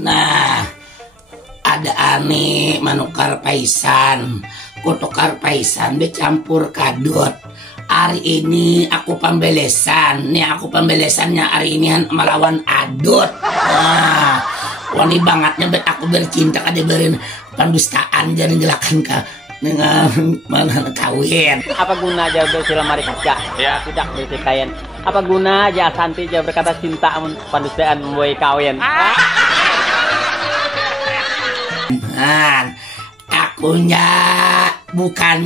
Nah, ada ani manukar paisan, kutukar paisan dicampur kadut. Hari ini aku pembelesan, nih aku pembelesannya hari ini melawan adut. Nah, wani bangetnya bet aku bercinta kada berin pendustaan jadi jelakan ka dengan mana kawin. Apa guna aja bersila mari kaca? Ya. Tidak berkaitan. Apa guna aja Santi aja berkata cinta pendustaan membuai kawin? Akunya bukan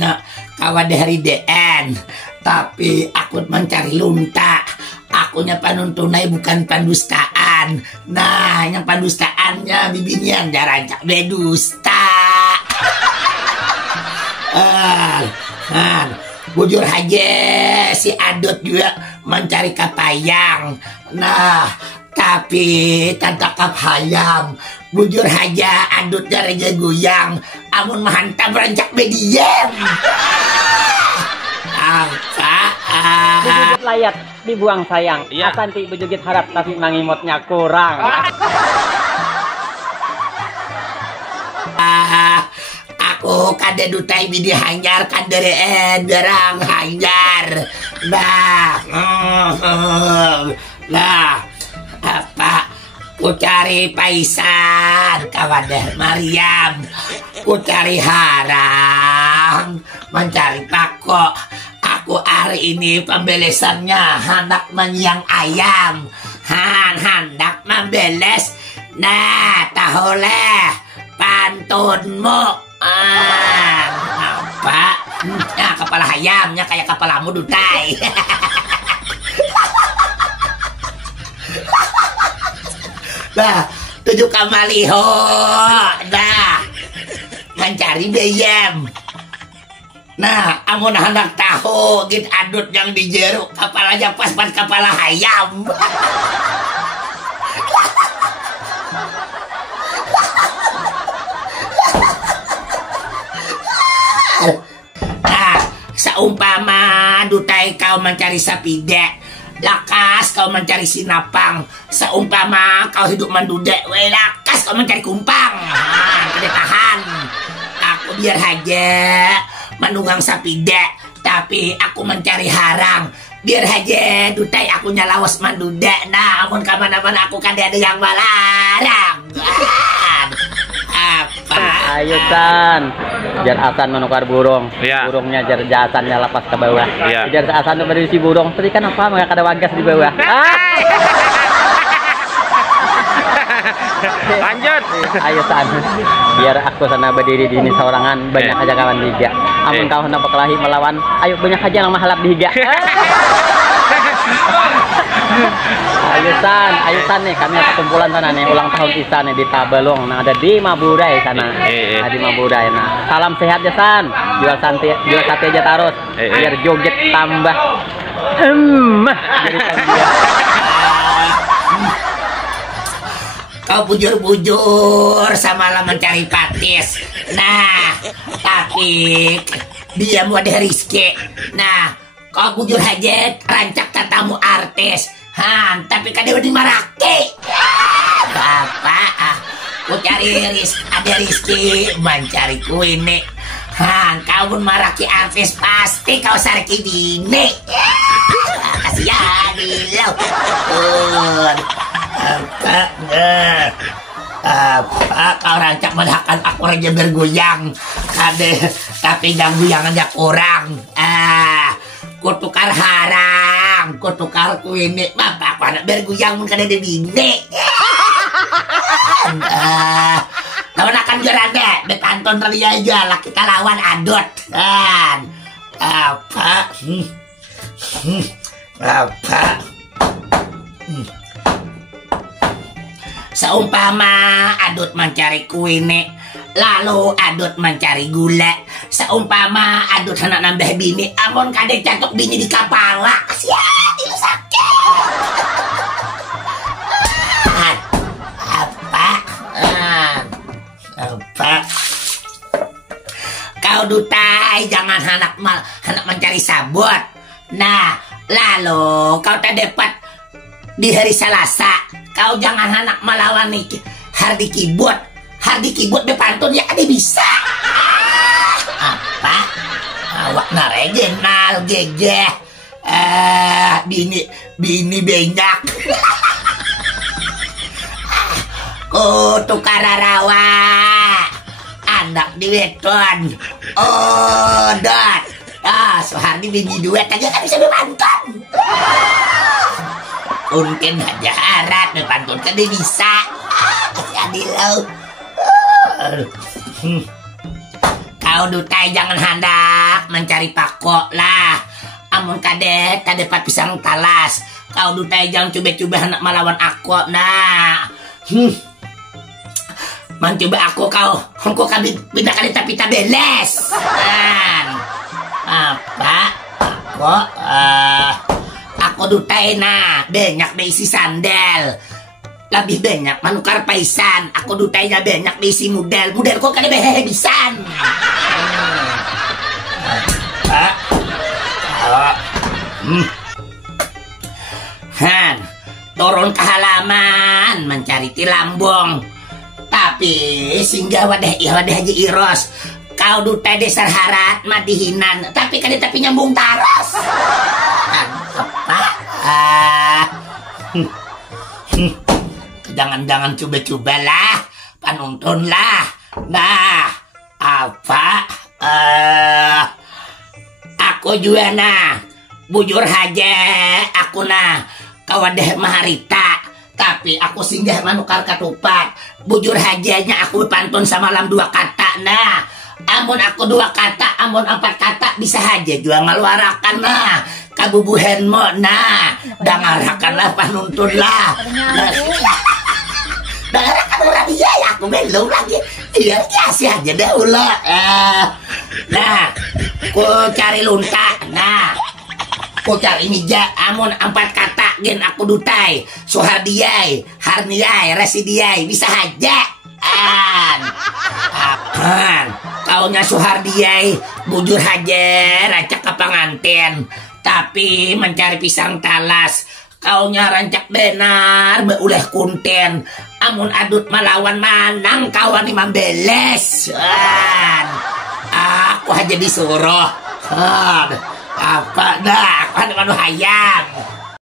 kawan dari DN, tapi aku mencari lunta. Akunya panuntunai bukan pendustaan. Nah, yang pendustaannya bibinian darancak bedusta. Bujur aja si Adut juga mencari kapayang. Nah, tapi tanpa kapayang bujur aja Adut raja goyang. Amun mahantam rancak bediem. Bujugit layat dibuang sayang. Iya. Asanti bujugit harap tapi mangimotnya kurang. Aku kada dutai bidi hanyar kadere derang hanyar. Nah, apa? Ku cari paisan kawadah Mariam. Ku cari harang, mencari pakok. Aku hari ini pembelesannya hendak menyang ayam. Hendak membeles. Nah, taholeh pantunmu. Apa? Nah, kepala ayamnya kayak kepalamu dutai. Nah, tujuh kamaliho. Nah, mencari beyem. Nah, amun hendak tahu git Adut yang dijeruk kepalanya pas kepala ayam. Nah, seumpama dutai kau mencari sapide, lakas kau mencari sinapang. Seumpama kau hidup mendude, lakas kau mencari kumpang. Tidak tahan. Aku biar aja menunggang sapide, tapi aku mencari harang. Biar aja dutai aku nyalawas mendude. Nah, amun kamana-mana aku kan ada yang melarang. Apa? Ayo San, jar Asan menukar burung. Ya. Burungnya jar jasannya lepas ke bawah. Ya. Jar Asan itu berisi burung. Tadi kan apa? Mereka ada wagas di bawah. Lanjut. Ayo San, biar aku sana berdiri di ini seorangan. Banyak aja kawan dihiga. Amun kau hendak berkelahi melawan, ayo banyak aja yang mahalap dihiga. Ayo San nih, kami ada kumpulan sana nih, ulang tahun Isa nih di Tabalong. Nah, ada di Maburay sana. Nah, di Maburay. Nah, salam sehat ya San. Jual sate aja terus. Biar joget tambah. Jadi Kau bujur-bujur sama lah mencari patis. Nah, tapi dia mau ada Rizky. Nah, kau bujur aja rancak katamu artis. Tapi kadang di marake. Bapak, ku cari ada Rizky mencari ku ini. Kau pun maraki artis pasti kau sarki bini. Kasihan lo. Apa kau rancak melahkan aku raja bergoyang. Tapi yang goyangannya kurang. Kutukar harang, kutukar ku ini. Bapak aku anak bergoyang mun kada ada bini. Lawan akan gerande, betanton tadi aja lah kita lawan Adut. Apa? Seumpama Adut mencari kuine, lalu Adut mencari gula. Seumpama Adut hendak nambah bini, amun kadek catok bini di kepala. Kasihan, itu sakit. Apa? Kau dutai jangan hendak mencari sabut. Nah, lalu kau tak dapat di hari Selasa. Kau jangan hendak melawan Hardi kibut be pantun ya ada bisa. Apa? Awak na regional gegeh. Bini banyak. Tukar rawa. Anak di weton. Oh, dot. Soehardi bini duet aja kan bisa bepantun. Mungkin aja harap bepantun kan dia bisa. Kasih adil lo. Kau dutai jangan hendak mencari pakok lah. Amun kade dapat pisang talas. Kau dutai jangan coba-coba hendak melawan aku. Nah. Mencoba aku kau kan pindah kali tapi tak beles. Apa? Aku dutai nah banyak diisi sandal. Lebih banyak manukar paisan. Aku dutainya banyak diisi model kok kan behebisan. Han turun ke halaman mencari tilambong. Tapi singgah wadah haji iros. Kau duta desar harat madihinan. Tapi kan tapi nyambung taros. Apa? Jangan coba-coba lah. Panuntun lah. Nah, apa? Aku juga nah. Bujur haja aku nah. Kawadah maharita. Tapi aku singgah manukar katupat. Bujur hajanya aku pantun sama lam 2 kata. Nah, amun aku 2 kata, amun 4 kata bisa aja juga ngeluarakan nah. Kabubuhen mo nah. Dangarakanlah panuntun lah. Dangarakan orang dia ya aku belum lagi. Iya kasih aja deh ulah. Nah, ku cari lunta. Nah, ku cari mija. Amun 4 kata gen aku dutai. Soehardiyai, Harniyai, Residiyai bisa aja. Apaan? Kaunya Soehardiyai bujur haja rancak ke pengantin. Tapi mencari pisang talas. Kaunya rancak benar beuleh kunten. Amun adut melawan manang kawan imam beles. Aku aja disuruh. Apa dah? Aku ada manu hayang.